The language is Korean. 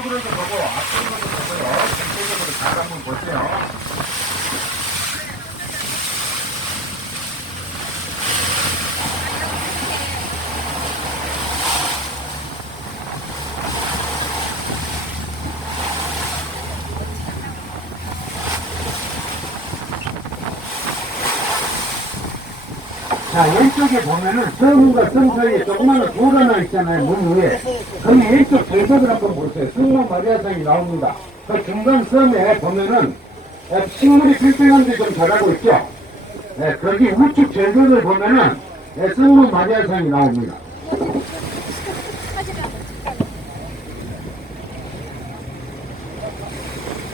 왼쪽으로도 보고 앞쪽으로도 보고요. 전체적으로 잘 한번 보세요. 자, 왼쪽에 보면은 섬과 섬 사이에 조그마한 돌 하나 있잖아요, 문 위에. 거기 왼쪽 절벽을 한번 보세요. 승마 마리아상이 나옵니다. 그 중간 섬에 보면은 에, 식물이 팽팽한데 좀 자라고 있죠? 네, 거기 우측 절벽을 보면은 에, 승마 마리아상이 나옵니다.